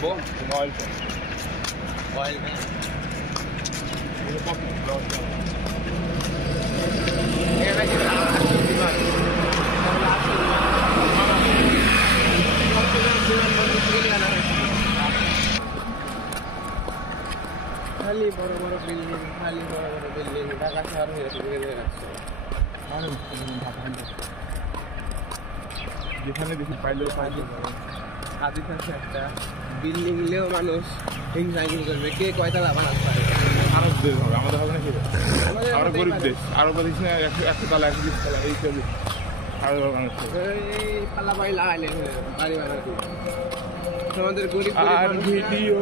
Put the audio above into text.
Bom, Oil. oil में ये ना कि खाली बड़ा बड़ा बिल्डिंग ढाका शहर में যেখানে বেশি পাইলেও পাইলে আদিবাসী একটা বিল্ডিং নিলেও মানুষ হিংসা করবে কে কয়তলা বানাতে পারে খারাপ দেশ হবে আমাদের হবে না কি আরো গরিব দেশ আরো দেশ না একশো তালা 120 তালা এই চলে আরো মানুষ পাল্লা বাড়ি লাগাইলে বাড়ি বানাতে আমাদের গরিব আর ভিডিও